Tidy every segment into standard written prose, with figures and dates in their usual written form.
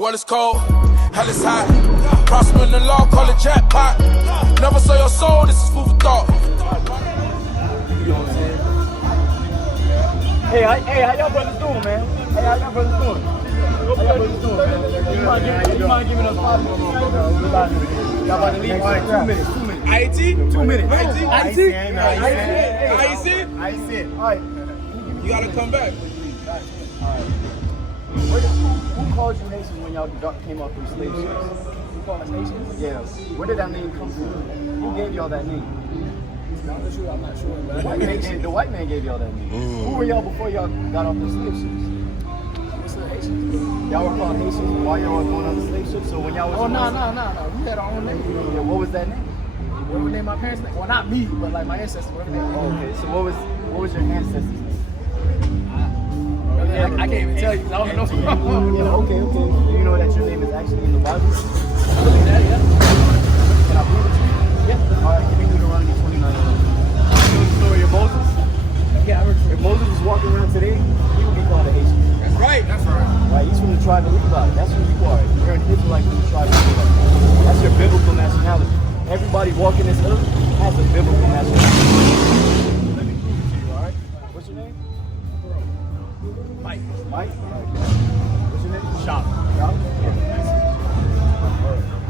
Well, it's cold, hell is hot. Prosper in the law, call it jackpot. Never sell your soul, this is food for thought. You know what I'm saying? Hey, how y'all brothers doing, man? Hey, how y'all brothers doing? How y'all brothers doing, man? You mind giving us 5 minutes? Y'all about to leave? All right, 2 minutes. IET? 2 minutes. IET? I see it. All right. You gotta come back. Who called you Haitians when y'all came off from slave ships? Who called us Haitians? Yeah. Where did that name come from? Who gave y'all that name? I'm not sure. The white man gave y'all that name. Who were y'all before y'all got off the slave ships? What's the Haitians? Y'all were called Haitians while y'all were going on the slave ships? So when y'all was... Oh, no. We had our own name. Yeah, what was that name? Whatever name my parents' name. Well, not me, but like my ancestors. Whatever name. Oh, okay. So what was your ancestors' name? I can't even tell you. I don't know. Yeah, okay. Do you know that your name is actually in the Bible? I believe that, yeah. Can I prove it to you? Yeah. All right, give me Deuteronomy 29. You know the story of Moses? Yeah, I heard. If Moses was walking around today, he would be called a Haitian. That's right. Right, he's from the tribe of Levi. That's who you are. You're an Israelite from the tribe of Levi. That's your biblical nationality. Everybody walking this earth has a biblical nationality. Let me prove it to you, all right? What's your name? Mike? What's your name? Shop.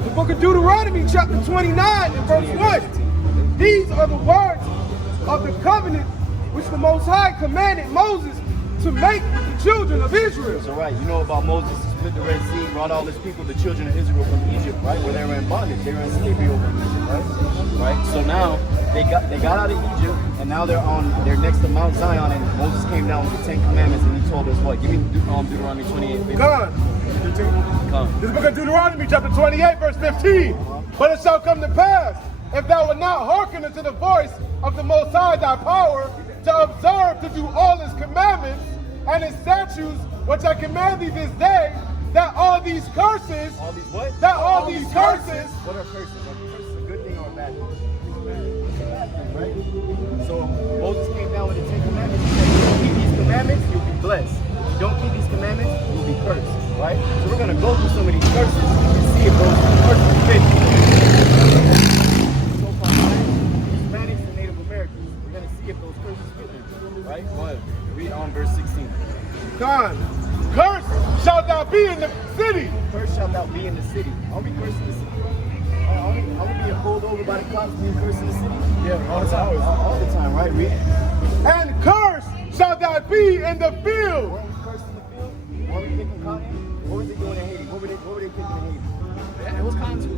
The book of Deuteronomy, chapter 29, and verse 1. These are the words of the covenant which the Most High commanded Moses to make with the children of Israel. So right, you know about Moses, he split the Red Sea, brought all his people, the children of Israel from Egypt, right? Where they were in bondage, they were in slavery over in Egypt, right? So now they got out of Egypt, and now they're next to Mount Zion, and Moses came down with the 10 Commandments, and he told us what? Give me Deuteronomy 28. Come. This book of Deuteronomy, chapter 28, verse 15. But it shall come to pass, if thou wilt not hearken unto the voice of the Most High thy power, to observe to do all his commandments and his statutes, which I command thee this day, that all these curses, All these what? that all these curses, What are curses? Are curses a good thing or a bad thing? It's a bad thing, right? So Moses came down with the 10 Commandments. He said, if you don't keep these commandments, you'll be blessed. If you don't keep these commandments, you'll be cursed, right? So we're going to go through some of these curses and see if those curses fit. So-called Hispanics and Native Americans, we're going to see if those curses fit them, right? What? Read on verse 16. God, cursed shalt thou be in the city. Cursed shalt thou be in the city. Are we cursed in the city? Are we being pulled over by the cops being cursed in the city? Yeah, all the time. All the time, right? Read. And cursed shalt thou be in the field. Weren't we cursed in the field? Weren't we picking cotton? What were they doing in Haiti? What were they picking in Haiti? Yeah, it was cotton too.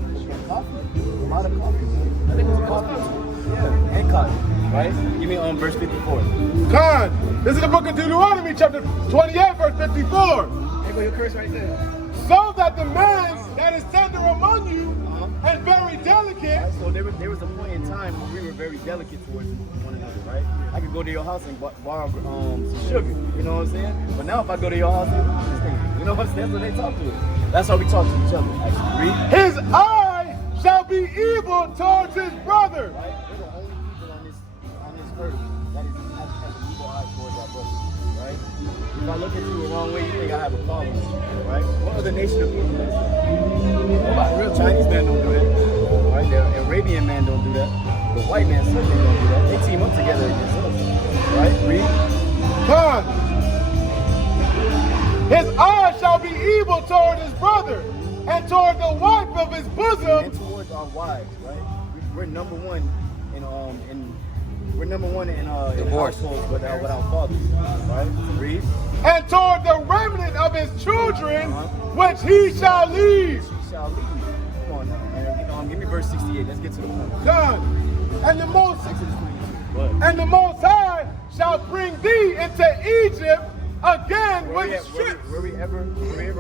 Coffee. A lot of coffee. I think it was cotton too. Yeah, and cotton, right? Give me verse 54. God, this is the book of Deuteronomy, chapter 28, verse 54. There go your curse right there. So that the man that is tender among you and very delicate. Right, so there was a point in time where we were very delicate towards one another, right? I could go to your house and borrow some sugar, you know what I'm saying? But now if I go to your house, you know what I'm saying? That's what they talk to us. That's how we talk to each other, actually. Read. His eye shall be evil towards his brother. Right? We're the only people on this earth that has an evil eye towards our brother, right? If I look at you the wrong way, you think I have a problem, right? What other nation of people do that? Nobody. Real Chinese man don't do that, right? The Arabian man don't do that. The white man certainly don't do that. They team up together against us, right? Read. God, his eye shall be evil toward his brother and toward the wife of his bosom. And towards our wives, right? We're number one in households with our fathers, right? Read. And toward the remnant of his children, which he shall leave. She shall leave. Come on now, man. Give me verse 68. Let's get to the point. God, and the Most Exodus 22. And the Most High shall bring thee into Egypt again with ships. Were we ever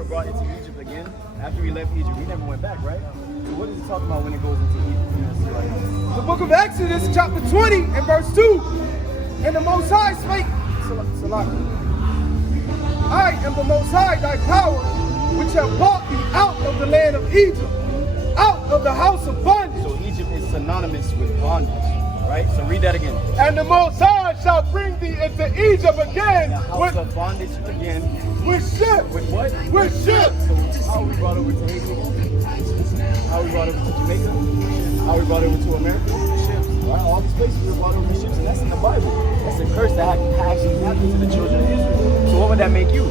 brought into Egypt again? After we left Egypt, we never went back, right? So what does it talk about when it goes into Egypt? The book of Exodus, chapter 20, and verse 2. And the Most High spake, I am the Most High, thy power, which have brought thee out of the land of Egypt, out of the house of bondage. So Egypt is synonymous with bondage, Right? So read that again. And the Most High shall bring thee into Egypt again The house with, of bondage again. with ships. With what? With ships. So how are we brought over to Haiti? How are we brought over to Jamaica? How are we brought over to America? Ships. Right? All these places we were brought over with ships, and that's in the Bible. That's a curse that actually happened to the children of Israel. So what would that make you?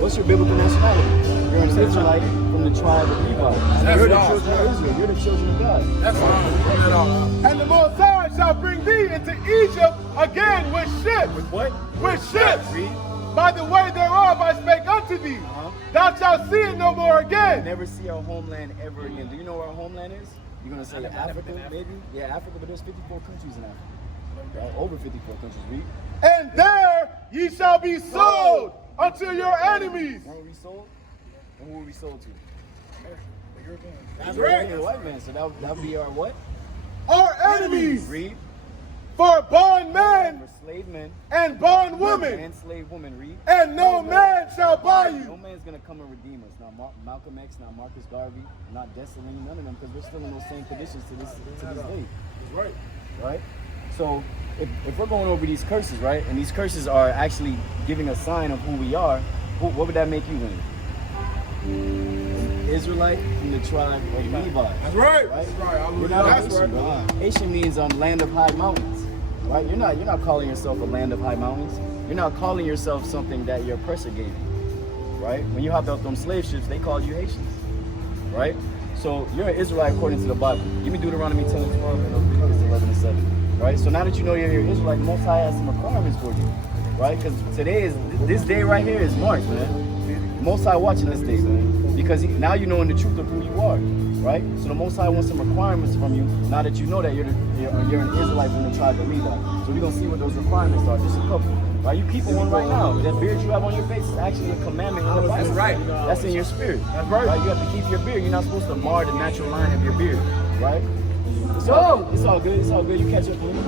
What's your biblical nationality? You're an Israelite from the tribe of Levi. You're the children of Israel. You're the children of God. That's wrong. And the Most High shall bring thee into Egypt again with ships. With what? With ships. Read. By the way thereof I spake unto thee. Thou shalt see it no more again. Never see our homeland ever again. Do you know where our homeland is? You're going to say Africa, maybe? Yeah, Africa, but there's 54 countries in Africa. Right? Over 54 countries. Read. And there ye shall be sold unto your enemies. Where were we sold? And who were we sold to? The European. That's The right. white man. So that would be our what? Our enemies. Read. For bondmen For slave men and bondwomen. and slave women. Read. And no man shall buy No you. man's going to come and redeem us. Not Malcolm X, not Marcus Garvey, not Dessalines, none of them, because we're still in those same conditions to this day. Right. Right? So if we're going over these curses, right, and these curses are actually giving a sign of who we are, what would that make you in? An Israelite from the tribe of Levi. That's right. Right? That's right. You're not That's Haitian, right. brother. Haitian means land of high mountains. Right? You're not calling yourself a land of high mountains. You're not calling yourself something that your oppressor gave you. Right? When you hopped off them slave ships, they called you Haitians. Right? So you're an Israelite according to the Bible. Give me Deuteronomy 10 and 12 and Leviticus 11 and 7. Right? So now that you know you're an Israelite, the Most High has some requirements for you. Right? Because this day right here is March, man. The Most High watching this day, man. Because now you knowing the truth of who you are. Right? So the Most High wants some requirements from you now that you know that you're an Israelite from the tribe of Levi. So we're going to see what those requirements are. Just a couple. Right? You keep one right now. That beard you have on your face is actually a commandment in the Bible. That's right. That's in your spirit. That's right. You have to keep your beard. You're not supposed to mar the natural line of your beard. Right? It's all good. It's all good. You catch up with me.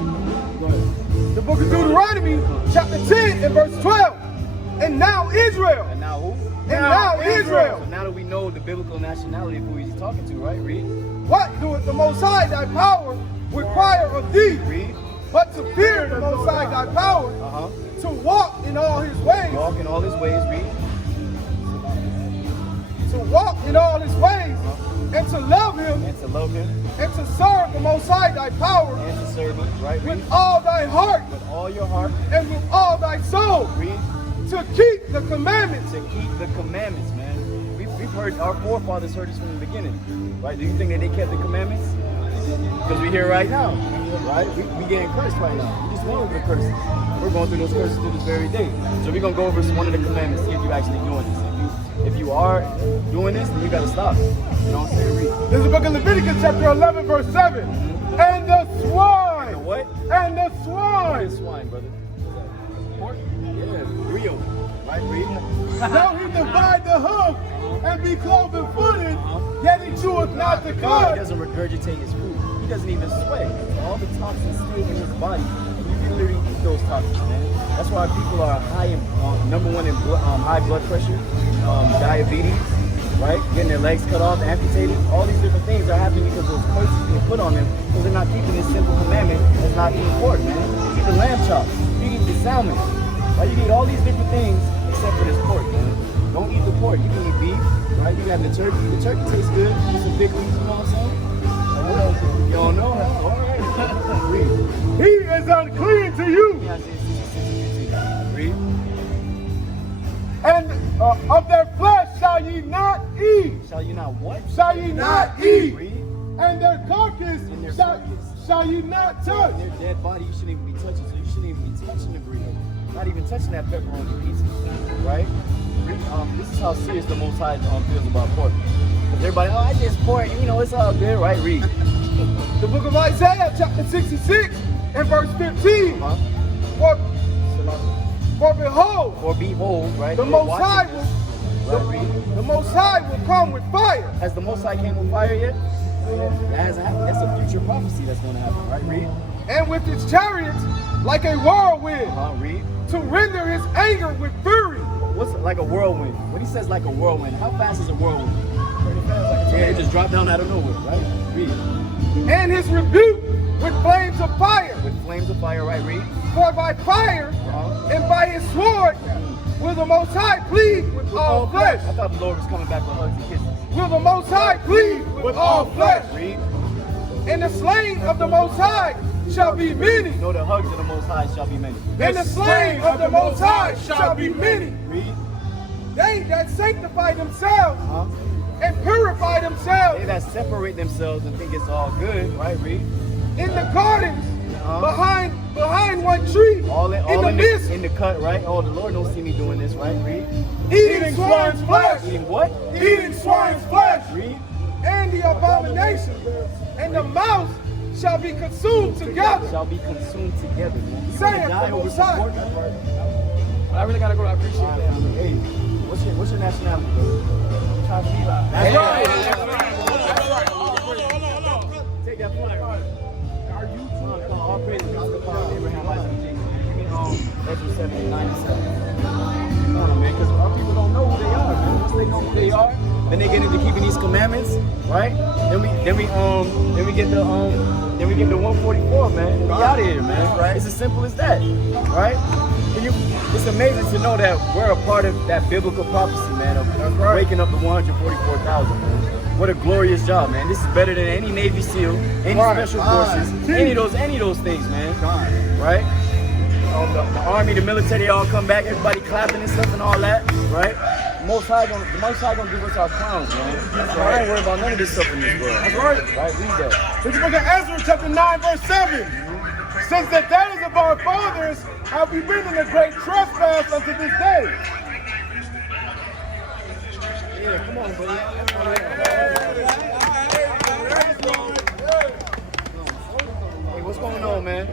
Go ahead. The book of Deuteronomy, chapter 10 and verse 12. And now Israel. And now who? And now Israel. So now that we know the biblical nationality of who he's talking to, right? Read. What doeth the Most High thy power require of thee? Read. But to fear the Most High thy power, to walk in all his ways, Walk in all his ways. Read. to walk in all his ways, and to love him, And to love him. and to serve the Most High thy power And to serve him. Right? Read. with all thy heart With all your heart. and with all thy soul, Read. to keep the commandments. To keep the commandments, man. We've heard, our forefathers heard this from the beginning. Right? Do you think that they kept the commandments? Because we're here right now. Right? We getting cursed right now. We just went over the curses. We're going through those curses to this very day. So we're going to go over one of the commandments, see if you're actually doing this. If you are doing this, then you got to stop. You know what I'm saying? Read. This is the book of Leviticus chapter 11 verse 7. And the swine. The what? And the What swine. is swine, brother? Pork? Yeah, real. Right? Read. Though he divide the hoof and be cloven footed, yet he cheweth not the He cud. doesn't regurgitate his food. He doesn't even sweat. All the toxins stay in his body. And you can literally eat those toxins, man. That's why people are high in, number one in high blood pressure, diabetes, right? Getting their legs cut off, amputated. All these different things are happening because those curses being put on them because they're not keeping this simple commandment that's not eating pork, man. You eat the lamb chops. You eat the salmon. Right? You can eat all these different things except for this pork, man. Don't eat the pork. You can eat beef, right? You can have the turkey. The turkey tastes good. Eat some big wings, you know what I'm saying? You don't know? Huh? All right. Read. He is unclean to you. Read. And of their flesh shall ye not eat. Shall you not what? Shall ye not eat. Read. And their carcass And their shall, carcass. shall ye not touch. Their dead body you shouldn't even be touching. So you shouldn't even be touching the burrito. Not even touching that pepperoni pizza. Right? This is how serious the Most High feels about pork. Because everybody, I just pork. You know, it's all good, right? Read. The book of Isaiah chapter 66 and verse 15. For behold, Or behold, right? the You're Most watching High this. will, Right, read. the Most High will come with fire, Has the Most High came with fire yet? That hasn't happened. That's a future prophecy that's going to happen, right? Read. and with his chariots like a whirlwind, Read. to render his anger with fury. What's like a whirlwind? When he says like a whirlwind, how fast is a whirlwind? Yeah, it just dropped down out of nowhere, right? Read. And his rebuke with flames of fire. With flames of fire, right? Read. For by fire and by his sword will the Most High plead with all flesh. I thought the Lord was coming back with hugs and kisses. Will the Most High plead with all flesh. Read. And the slain of the Most High shall be many. No, the hugs of the Most High shall be many. And the slain of the Most High shall be many. Read. They that sanctify themselves and purify They themselves that separate themselves and think it's all good, right? Read. in the gardens behind one tree All in the midst in the cut, right? Oh, the Lord don't see me doing this, right? Read. eating swine's flesh. Eating what? Eating swine's flesh. Read. And the abomination and the mouse shall be consumed together. Shall be consumed together. You Saith wanna die the over Most some High. pork? I really gotta go. I appreciate that. Hey, what's your nationality, bro? I'm trying to be like. Take that flyer. Are you trying to call all praise to the Father of Abraham, Isaac, and Jacob? Give me Ezra 7, 9 and 7. Come on, man, because our people don't know who they are, man. Once they know who they are, then they get into keeping these commandments, right? Then we get the 144, man. We out of here, man. Right? It's as simple as that, right? It's amazing to know that we're a part of that biblical prophecy, man, of waking up the 144,000, man. What a glorious job, man. This is better than any Navy SEAL, any special forces, any of those things, man. Right? The army, the military, they all come back, everybody clapping and stuff and all that, right? The Most High gonna give us our crowns, man. So I ain't worried about none of this stuff in this world. That's right. Right? Read that. This book of Ezra, chapter 9, verse 7. Since the days of our fathers have we been in a great trespass unto this day. Yeah, come on, buddy. Hey, what's going on, man?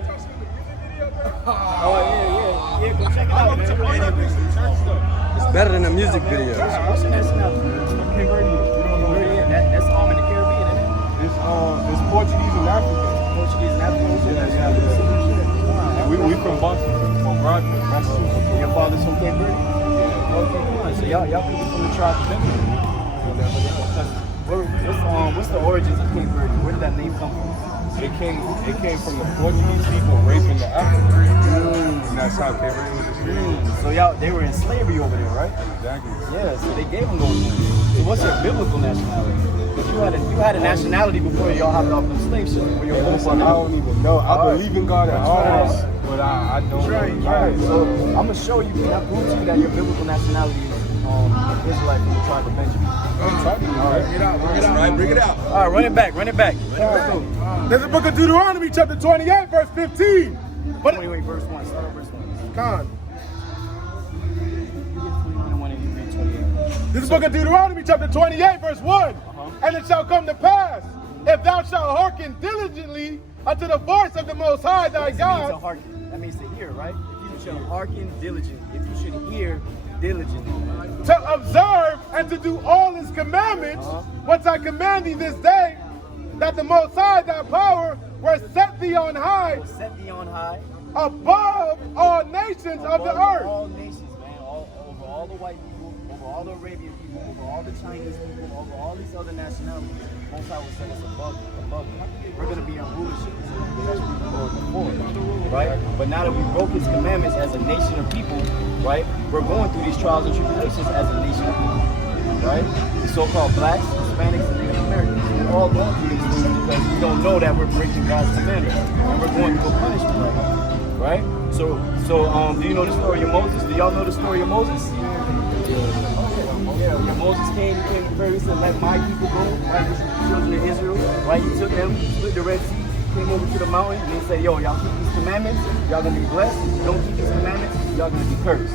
Oh, yeah. Go check it out, man. It's better than a music video. What's your nationality? Cape Verde. You don't know where That's in the Caribbean, isn't it? it's Portuguese and African. Portuguese and African. We from Boston, from Brockton, Massachusetts. Your father's from Cape Verde? Okay, come on. So y'all people from the tribe of Benjamin. What's the origins of Cape Verde? Where did that name come from? It came from the Portuguese people raping the Africans. And that's how Cape Verde was experienced. So they were in slavery over there, right? Exactly. Yeah, so they gave them those names. So what's your biblical nationality? Because you had a nationality before y'all hopped off the slave ship. Where your I don't even know. I believe in God at all, but I don't know. Right. So I'm gonna show you, and I prove to you that your biblical nationality is Israelite from the tribe of Benjamin. Bring it out. All right, run it back. There's a book of Deuteronomy, chapter 28, verse 15. But Wait, verse 1. Start at verse 1. Con. You get 29 and 1 and you read 28. This is the book of Deuteronomy, chapter 28, verse 1. And it shall come to pass, if thou shalt hearken diligently unto the voice of the Most High thy God. That means to hear, right? If you shall hearken diligently, if you should hear diligently. To observe and to do all his commandments, which I command thee this day, that the Most High thy power will set thee on high, Set thee on high. above all nations of the Above earth. all nations, man. Over all the white people, over all the Arabian people, over all the Chinese people, over all these other nationalities. Most High will set us above them. We're going to be in rulership. That's what we were before, right? But now that we broke his commandments as a nation of people, right? We're going through these trials and tribulations as a nation of people, right? The so-called blacks, Hispanics, and Native Americans. We're all going through these things because we don't know that we're breaking God's commandments. And we're going through a punishment right now, right? So, do you know the story of Moses? Do y'all know the story of Moses? Yeah, when Moses came to Pharaoh, he said, let my people go, right? This is the children of Israel, right? He took them, split the Red Sea, came over to the mountain, and he said, yo, y'all keep these commandments, y'all gonna be blessed. If you don't keep these commandments, y'all gonna be cursed,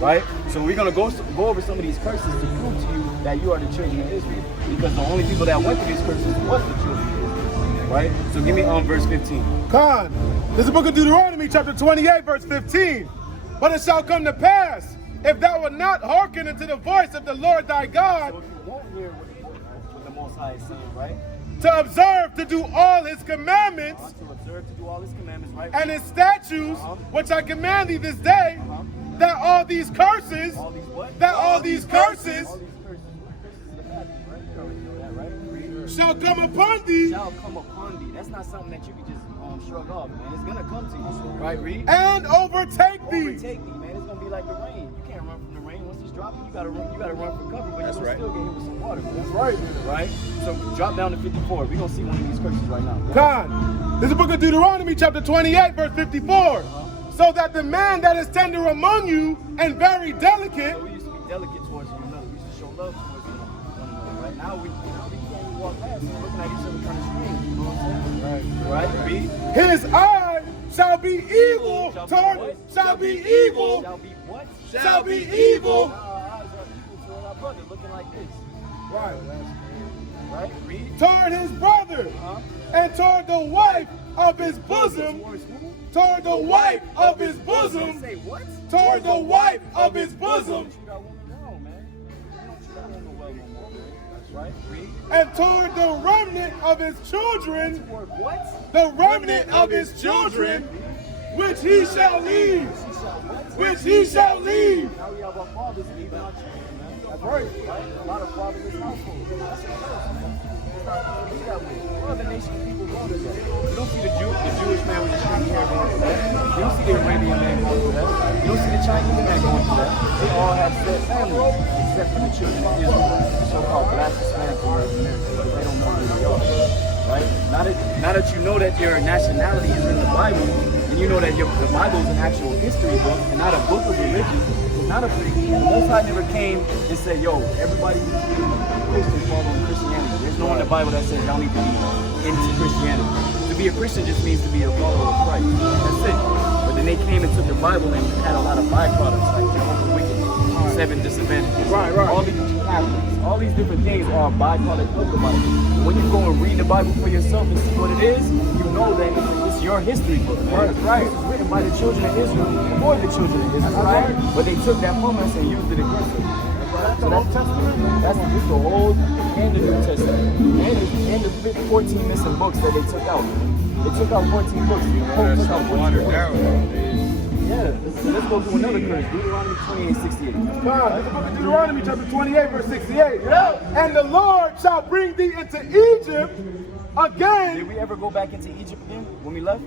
right? So we're gonna go over some of these curses to prove to you that you are the children of Israel, because the only people that went through these curses was the children of Israel, right? So give me verse 15. Con. This is the book of Deuteronomy, chapter 28, verse 15. But it shall come to pass, if thou wilt not hearken unto the voice of the Lord thy God, So if you won't hear what the Most High is saying, right? to observe to do all his commandments To observe, to do all his commandments, right? and his statutes, which I command thee this day, that all these curses, All these what? that all these curses All these curses. Curses is the bad thing, right? shall come upon thee, shall come upon thee. That's not something that you can just shrug off, man. It's gonna come to you, right? Read. and overtake thee. Overtake thee, man. It's gonna be like the rain. You can't run from the rain. Once it's dropping, you gotta run for cover, but That's you're right. still get hit with some water. That's right. Right? So drop down to 54. We're gonna see one of these curses right now. Con. This is the book of Deuteronomy, chapter 28, verse 54. So that the man that is tender among you and very delicate, So we used to be delicate towards one another. We used to show love towards one another, right? Now we can't even walk past. We're looking at each other kind of strange. You know what I'm saying? Right? Read. his eye shall be evil toward, shall be evil, Shall be what? shall be evil. Our eyes are evil toward our brother, looking like this. Right. Right? Read. Toward his brother and toward the wife of his bosom, Towards who? toward the wife of his They bosom, say what? toward the wife of his bosom, Treat that woman well, man. You don't treat that woman well no more, man. That's right. Read. and toward the remnant of his children, Toward what? the remnant of his children, which he shall leave, which he shall leave. Now we have our fathers leaving our children, man. That's right. Right? A lot of fatherless households. That's a curse, man. It's not supposed to be that way. What other nation of people going to that? You don't see the Jewish man with the stringy hair going to that. You don't see the Arabian man going to that. You don't see the Chinese man going to that. They all have set families, except for the children of Israel, the so-called black Hispanic Americans, because they don't know who they are. Right? Now that you know that your nationality is in the Bible, and you know that the Bible is an actual history book and not a book of religion, it's not a the Most High never came and said, yo, everybody Christians following Christianity. There's no one in the Bible that says y'all need to be into Christianity. To be a Christian just means to be a follower of Christ. That's it. But then they came and took the Bible and had a lot of byproducts like Jehovah's Witness, 7 disadvantages. Right. All these Catholics, all these different things are a byproduct of the Bible. When you go and read the Bible for yourself and see what it is, you know that it's your history book. Man. That's right. It was written by the children of Israel for the children of Israel. That's right. But they took that from us and used it against us. That's the Old Testament. That's just the Old and the New Testament. And the 14 missing books that they took out. They took out 14 books. The Pope That's took out 14 watered books. down nowadays. Yeah, let's go to another curse. Deuteronomy 28:68. Con. This is the book of Deuteronomy, chapter 28, verse 68. And the Lord shall bring thee into Egypt again. Did we ever go back into Egypt again when we left?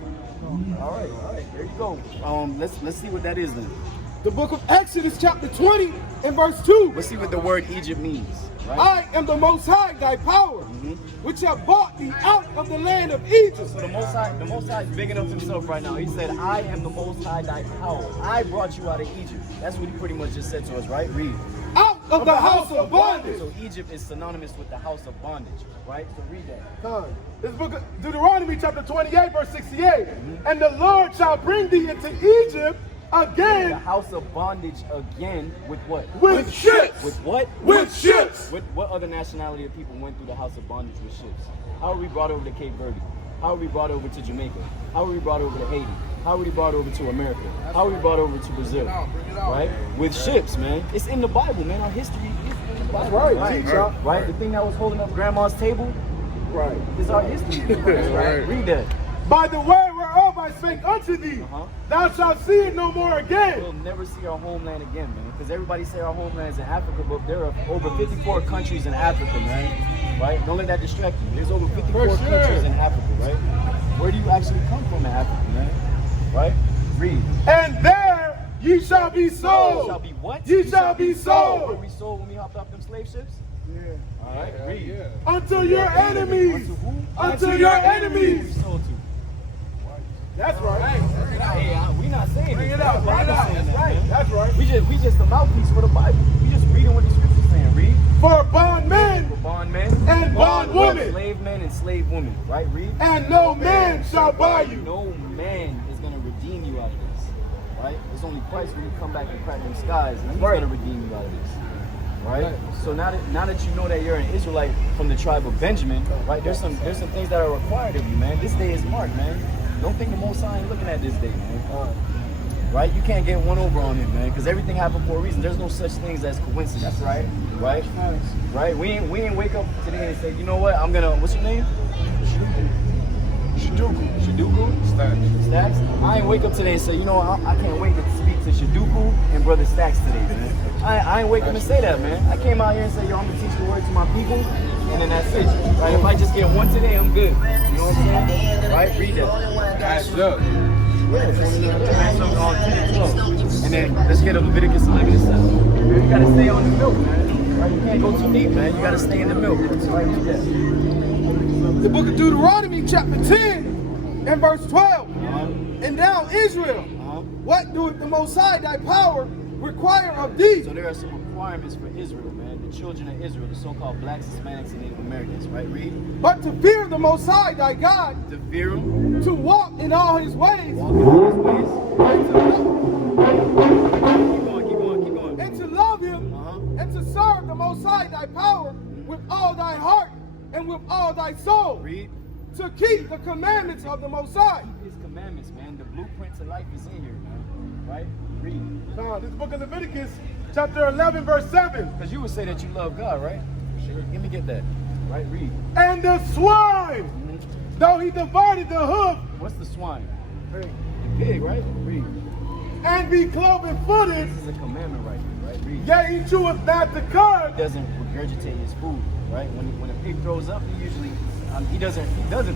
All right, there you go. Let's see what that is then. The book of Exodus, chapter 20, and verse 2. Let's see what the word Egypt means. Right? I am the Most High, thy power, which have brought thee out of the land of Egypt. So the Most High is bigging up himself right now. He said, I am the Most High, thy power. I brought you out of Egypt. That's what he pretty much just said to us, right? Read. Out of the house of bondage. So Egypt is synonymous with the house of bondage, right? So read that. Con. This book of Deuteronomy, chapter 28, verse 68. And the Lord shall bring thee into Egypt The again house of bondage again with what? with ships. With what? With ships. What other nationality of people went through the house of bondage with ships? How are we brought over to Cape Verde? How are we brought over to Jamaica? How are we brought over to Haiti? How are we brought over to America? How are we brought over to Brazil? Right? With ships, man. It's in the Bible, man. Our history is in the Bible. Right? The thing that was holding up grandma's table Right. is our history. Right. Read that. By the way whereof I spake unto thee, thou shalt see it no more again. We'll never see our homeland again, man. Because everybody say our homeland is in Africa, but there are over 54 countries in Africa, man. Right? Don't let that distract you. There's over 54 For sure. countries in Africa, right? Where do you actually come from in Africa, man? Right? Read. And there ye shall be sold. Shall be what? Ye shall be Were sold we sold when we hopped off them slave ships? Yeah. All right, read. Unto your enemies. Unto who? Unto your Who we enemies. sold to? That's right. Hey, we not saying Bring this. it out. Bring it out. Saying That's that, right. man. That's right. We just the mouthpiece for the Bible. We just reading what the scripture's saying. Read. For bondmen For bondmen and bondwomen, slave men and slave women. Right? Read. and no man shall buy you. No man is gonna redeem you out of this. Right? It's only Christ when you come back and crack them skies, and he's gonna redeem you out of this. Right? So now that you know that you're an Israelite from the tribe of Benjamin, right? There's some things that are required of you, man. This day is marked, man. Don't think the Most High ain't looking at this day, man. Right? You can't get one over on it, man, because everything happened for a reason. There's no such things as coincidence. That's right. Right? Right? We ain't wake up today and say, you know what? I'm gonna. What's your name? Shaduku. Stacks. Stacks. I ain't wake up today and say, you know what? I can't wait to speak to Shaduku and Brother Stacks today, man. I ain't wake up and say that, man. I came out here and said, yo, I'm gonna teach the word to my people, and then that's it. Right? If I just get one today, I'm good. You know what I'm saying? Right? Read that. That's up. Yeah, so on 10 and 12. And then let's get a Leviticus 11 and 7. You gotta stay on the milk, man. Right? You can't go too deep, man. You gotta stay in the milk. Right? Yeah. The book of Deuteronomy, chapter 10, and verse 12. And now, Israel, what doeth the Most High thy power require of thee? So there are some requirements for Israel, man. The children of Israel, the so-called blacks, Hispanics, and Native Americans, right? Read. But to fear the Most High thy God, To fear him, to walk in all his ways, walk in all his ways. Keep going. and to love him, and to serve the Most High thy power with all thy heart and with all thy soul, Read. to keep the commandments of the Most High. Keep his commandments, man. The blueprint to life is in here, man. Right? Read. This book of Leviticus, chapter 11, verse 7. Because you would say that you love God, right? Let me get that. Right? Read. And the swine, though he divided the hoof, What's the swine? The pig, right? Read. and be cloven footed, This is a commandment right here, right? Read. yet he cheweth not the cud. He doesn't regurgitate his food, right? When a pig throws up, he usually he doesn't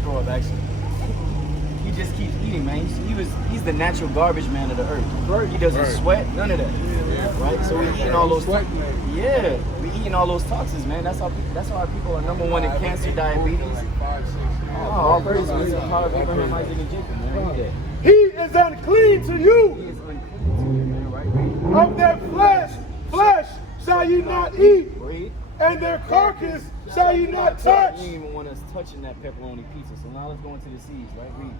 throw up actually. He just keeps eating, man. He's the natural garbage man of the earth. He doesn't sweat, none of that. Right? So we eating all those yeah, we eating all those toxins, man. That's how our people are number one in cancer, diabetes. Oh, all praise to the power of Abraham, Isaac, and Jacob, man. Read that. He is unclean to He you. is unclean to you, man. Right? Read. Of their flesh shall ye not eat, Read. and their carcass shall ye not touch. You didn't even want us touching that pepperoni pizza. So now let's go into the seeds, right? Read.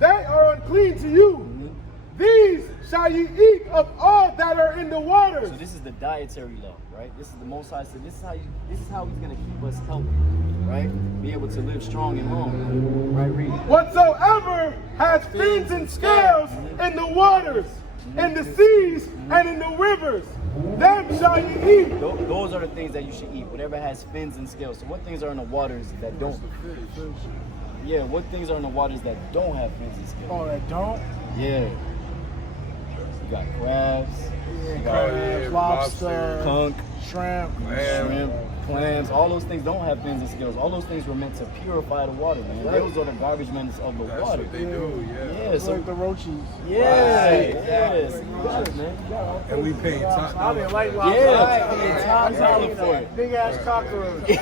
They are unclean to you. These shall ye eat of all that are in the waters. So this is the dietary law, right? This is the Most High. So this is how He's gonna keep us healthy, right? Be able to live strong and long, right? Read. Whatsoever has fins and scales in the waters, in the seas, and in the rivers, them shall ye eat. Those are the things that you should eat. Whatever has fins and scales. So what things are in the waters that don't? Yeah, what things are in the waters that don't have fins and scales? Oh, that don't? Yeah. You got crabs. You got Crabs, lobster, conch, shrimp. shrimp, clams. All those things don't have fins and scales. All those things were meant to purify the water, man. Those are the garbage men of the That's water. what they do, yeah. Yeah, so Like the roaches. yes, you got it, man. And we pay top I didn't like lobster. Yeah, top dollar for it. Big ass cockroach. Do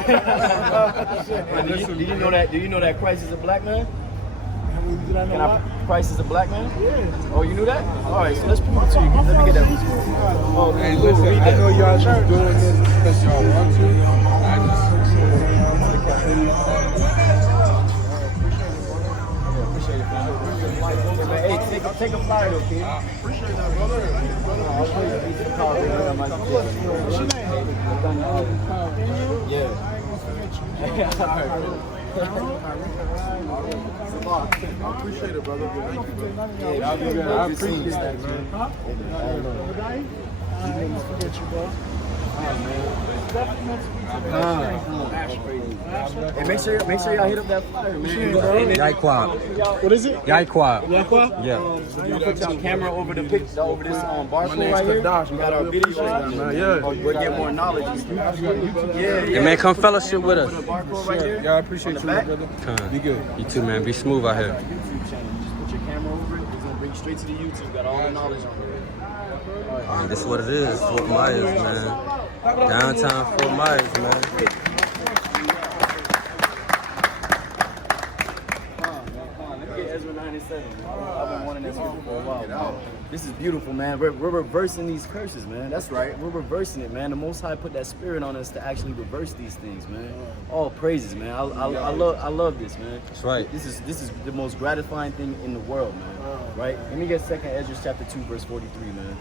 you know that? Do you know that Christ is a black man? Did I know what? Christ is a black man? Yeah. Oh, you knew that? All right, so let's prove it to you. Let me get that. Oh, Hey, cool. listen, Read I know that. y'all just doing this because y'all want to. Appreciate it, man. Hey, take a flyer though, kid. Appreciate that, brother. Yeah. I appreciate it, brother. Thank you, man. Yeah, I appreciate that, man. I ain't forget you, bro. Hey, make sure y'all hit up that flyer, man. Yaikwa. What is it? Yaikwa. Yakwa? Yeah. You put your camera over this barcode right here. We got our video. We'll get more knowledge. Yeah. man, come fellowship with us. Put a barcode right here. Yeah, I appreciate you, brother. Be good. You too, man. Be smooth out here. YouTube channel. You just put your camera over it. It's gonna bring you straight to the YouTube. Got all the knowledge on it. Man, this is what it is. Fort Myers, man. Downtown Fort Myers, man. Let me get Ezra 97. I've been wanting this for a while, man. This is beautiful, man. We're reversing these curses, man. That's right. We're reversing it, man. The Most High put that spirit on us to actually reverse these things, man. All praises, man. I love this, man. That's right. This is the most gratifying thing in the world, man. Right? Let me get 2 Ezra chapter 2, verse 43, man.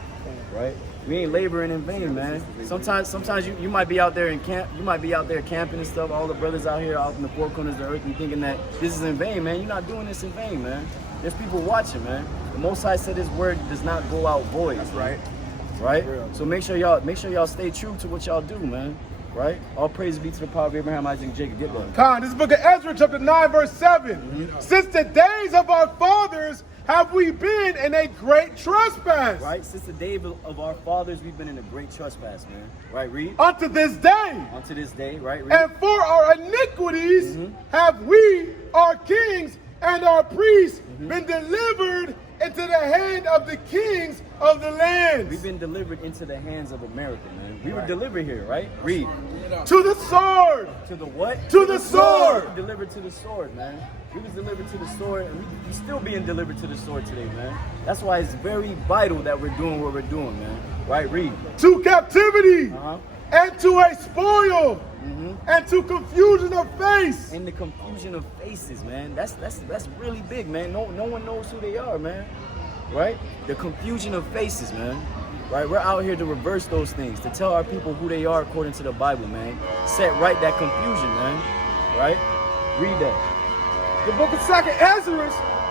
Right? We ain't laboring in vain, man. Sometimes you might be out there in camp, you might be out there camping and stuff, all the brothers out here out in the four corners of the earth and thinking that this is in vain, man. You're not doing this in vain, man. There's people watching, man. The Most High said his word does not go out void. That's right. Right? So make sure y'all stay true to what y'all do, man. Right? All praise be to the power of Abraham, Isaac, and Jacob. Get that. This book of Ezra, chapter 9, verse 7. Since the days of our fathers have we been in a great trespass. Right? Since the day of our fathers, we've been in a great trespass, man. Right, read. Unto this day. Unto this day, right, read. And for our iniquities have we, our kings and our priests, been delivered into the hand of the kings of the land. We've been delivered into the hands of America, man. We were delivered here, right? Read. To the sword. To the what? To the sword. We were delivered to the sword, man. We was delivered to the sword, and we still being delivered to the sword today, man. That's why it's very vital that we're doing what we're doing, man. Right? Read. To captivity. And to a spoil. And to confusion of face. And the confusion of faces, man. That's really big, man. No one knows who they are, man. Right? The confusion of faces, man. Right? We're out here to reverse those things, to tell our people who they are according to the Bible, man. Set right that confusion, man. Right? Read that. The book of 2nd Ezra,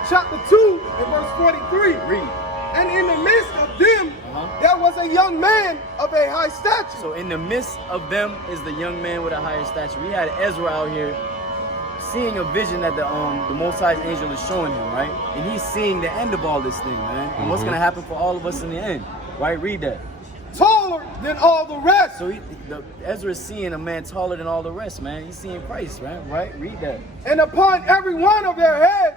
chapter 2, and verse 43. Read. And in the midst of them, there was a young man of a high stature. So in the midst of them is the young man with a higher stature. We had Ezra out here seeing a vision that the Most High's angel is showing him, right? And he's seeing the end of all this thing, man. And what's going to happen for all of us in the end, right? Read that. Taller than all the rest. So Ezra is seeing a man taller than all the rest, man. He's seeing Christ, man. Right? Read that. And upon every one of their heads,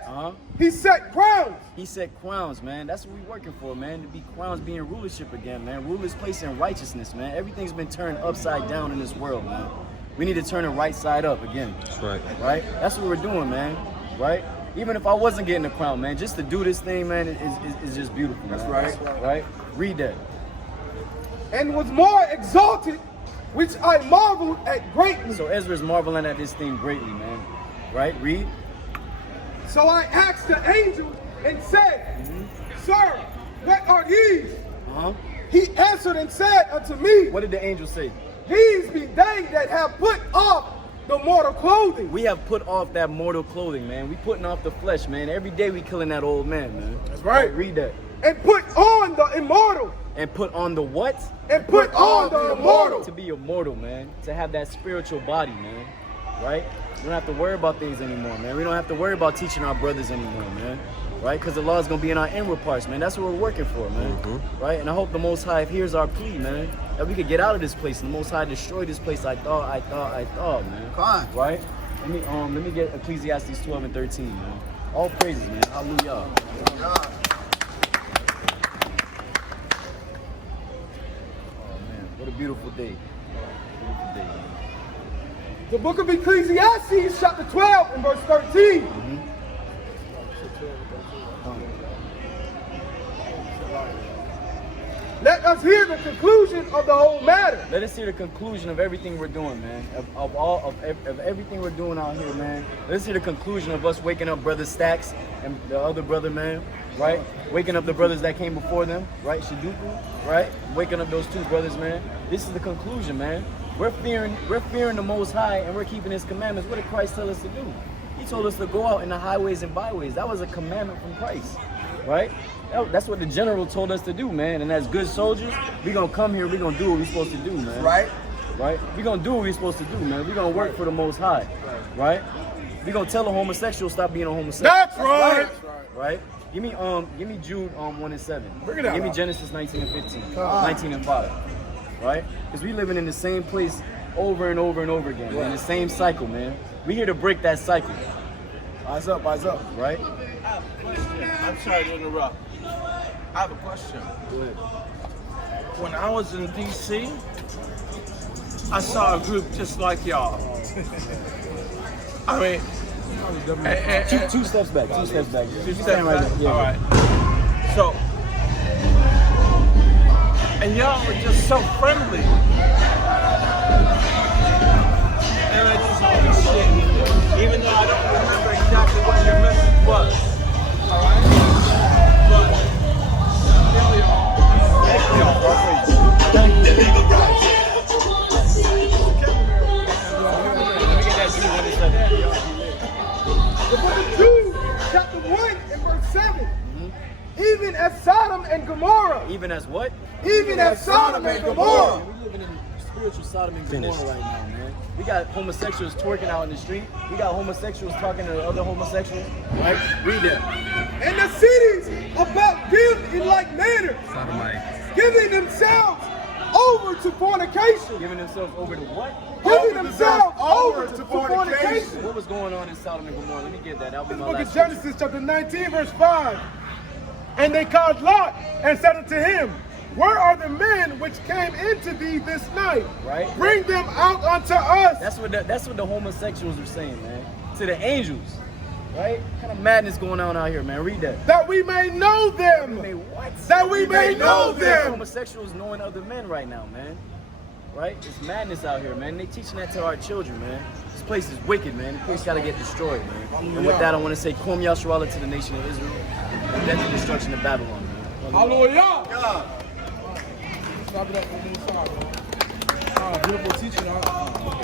he set crowns. He set crowns, man. That's what we're working for, man. To be crowns, be in rulership again, man. Rulers place in righteousness, man. Everything's been turned upside down in this world, man. We need to turn it right side up again. That's right. Right? That's what we're doing, man. Right? Even if I wasn't getting a crown, man, just to do this thing, man, is just beautiful. That's man. right. Right? Read that. And was more exalted, which I marveled at greatly. So Ezra's marveling at this thing greatly, man. Right? Read. So I asked the angel and said, Sir, what are these? He answered and said unto me, What did the angel say? These be they that have put off the mortal clothing. We have put off that mortal clothing, man. We putting off the flesh, man. Every day we killing that old man, man. That's right. Read that. And put on the immortal. And put on the what? And put on the immortal. To be immortal, man. To have that spiritual body, man. Right? We don't have to worry about things anymore, man. We don't have to worry about teaching our brothers anymore, man. Right? Because the law is going to be in our inward parts, man. That's what we're working for, man. Right? And I hope the Most High hears our plea, man. That we could get out of this place. And the Most High destroy this place. I thought, man. Fine. Right? Let me get Ecclesiastes 12 and 13, man. All praises, man. Hallelujah. What a beautiful day. Beautiful day. The book of Ecclesiastes, chapter 12, and verse 13. Let us hear the conclusion of the whole matter. Let us hear the conclusion of everything we're doing, man. Of everything we're doing out here, man. Let us hear the conclusion of us waking up Brother Stacks and the other brother, man. Right? Waking up the brothers that came before them, right? Shaduku, right? Waking up those two brothers, man. This is the conclusion, man. We're fearing the Most High, and we're keeping His commandments. What did Christ tell us to do? He told us to go out in the highways and byways. That was a commandment from Christ, right? That's what the general told us to do, man. And as good soldiers, we're going to come here, we're going to do what we're supposed to do, man. Right. Right? We're going to do what we're supposed to do, man. We're going to work for the Most High, right? We're going to tell a homosexual stop being a homosexual. That's right. Right? Give me Jude 1 and 7. Bring it out. Give me Genesis 19 and 15. 19 and 5. Right? Because we living in the same place over and over and over again, man. The same cycle, man. We here to break that cycle. Eyes up, right? I'm sorry to interrupt. I have a question. Go ahead. When I was in D.C., I saw a group just like y'all. I mean, Two steps back. Two steps back. Two steps back. Yeah. All right. So, and y'all were just so friendly. And I just appreciate it. Even though I don't remember exactly what your message was. All right? But, thank you. The book of Jude, chapter 1 and verse 7. Even as Sodom and Gomorrah. Even as what? Even as Sodom and Gomorrah. We living in spiritual Sodom and Finished. Gomorrah right now, man. We got homosexuals twerking out in the street. We got homosexuals talking to other homosexuals. Right? Read that. And the cities about them in like manner, Sodomite. giving themselves over to fornication. Giving themselves over to what? Giving themselves over to fornication. What was going on in Sodom and Gomorrah? Let me get that. That'll be This my book last of Genesis chapter 19 verse 5. And they called Lot and said unto him, where are the men which came into thee this night? Right. Bring them out unto us. That's what the homosexuals are saying, man. To the angels. Right? What kind of madness going on out here, man? Read that. That we may know them. May what? That we may know them. Homosexuals knowing other men right now, man. Right? It's madness out here, man. They teaching that to our children, man. This place is wicked, man. The place gotta get destroyed, man. And with that, I want to say, Kum Yasharallah to the nation of Israel, and death and destruction of Babylon, man. Hallelujah. Beautiful teaching.